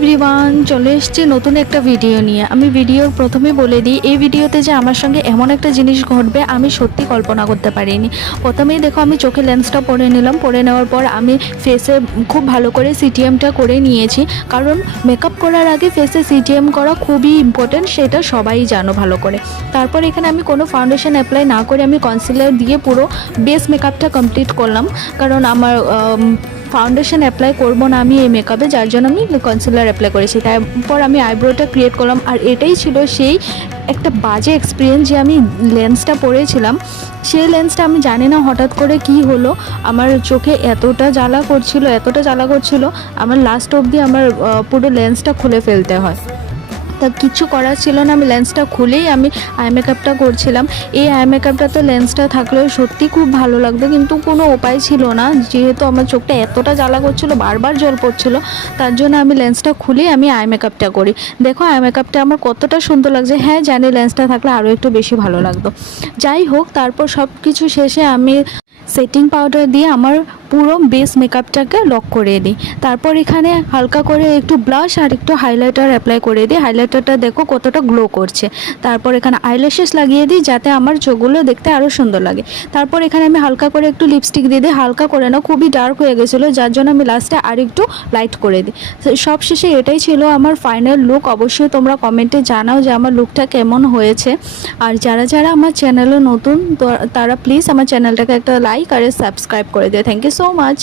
Everyone, চলে এসেছি নতুন একটা ভিডিও নিয়ে। আমি ভিডিওর প্রথমে বলে দিই, এই ভিডিওতে যে আমার সঙ্গে এমন একটা জিনিস ঘটবে আমি সত্যি কল্পনা করতে পারিনি। প্রথমেই দেখো আমি চোখে লেন্সটা পরে নিলাম। পরে নেওয়ার পর আমি ফেসে খুব ভালো করে সিটিএমটা করে নিয়েছি, কারণ মেকআপ করার আগে ফেসে সিটিএম করা খুবই ইম্পর্টেন্ট, সেটা সবাই জানো ভালো করে। তারপর এখানে আমি কোনো ফাউন্ডেশন অ্যাপ্লাই না করে আমি কনসিলার দিয়ে পুরো বেস মেকআপটা কমপ্লিট করলাম, কারণ আমার ফাউন্ডেশন অ্যাপ্লাই করবো না আমি এই মেকআপে, যার জন্য আমি কনসিলার অ্যাপ্লাই করেছি। তারপর আমি আইব্রোটা ক্রিয়েট করলাম। আর এটাই ছিল সেই একটা বাজে এক্সপিরিয়েন্স যে আমি লেন্সটা পরেছিলাম। সেই লেন্সটা আমি জানি না হঠাৎ করে কি হলো, আমার চোখে এতটা জ্বালা করছিল আমার লাস্ট অবধি আমার পুরো লেন্সটা খুলে ফেলতে হয়। তা কিছু করার ছিল না, আমি লেন্সটা খুলেই আমি আই মেকআপটা করছিলাম। এই আই মেকআপটা তো লেন্সটা থাকলেও সত্যি খুব ভালো লাগতো, কিন্তু কোনো উপায় ছিল না, যেহেতু আমার চোখটা এতটা জ্বালা করছিলো, বারবার জল পড়ছিল, তার জন্য আমি লেন্সটা খুলে আমি আই মেকআপটা করি। দেখো আই মেকআপটা আমার কতটা সুন্দর লাগছে। হ্যাঁ জানি লেন্সটা থাকলে আরও একটু বেশি ভালো লাগতো। যাই হোক, তারপর সব কিছু শেষে আমি সেটিং পাউডার দিয়ে আমার পুরো বেস মেকআপটাকে লক করে দিই। তারপর এখানে হালকা করে একটু ব্লাশ আর একটু হাইলাইটার অ্যাপ্লাই করে দিই। হাইলাইটারটা দেখো কতটা গ্লো করছে। তারপর এখানে আইল্যাশেস লাগিয়ে দিই, যাতে আমার চোখগুলো দেখতে আরও সুন্দর লাগে। তারপর এখানে আমি হালকা করে একটু লিপস্টিক দিয়ে দিই, হালকা করে না, খুবই ডার্ক হয়ে গেছিলো, যার জন্য আমি লাস্টে আর একটু লাইট করে দিই। সব শেষে এটাই ছিল আমার ফাইনাল লুক। অবশ্যই তোমরা কমেন্টে জানাও যে আমার লুকটা কেমন হয়েছে। আর যারা যারা আমার চ্যানেলে নতুন তারা প্লিজ আমার চ্যানেলটাকে একটা লাইক আর সাবস্ক্রাইব করে দিও। Thank you so much.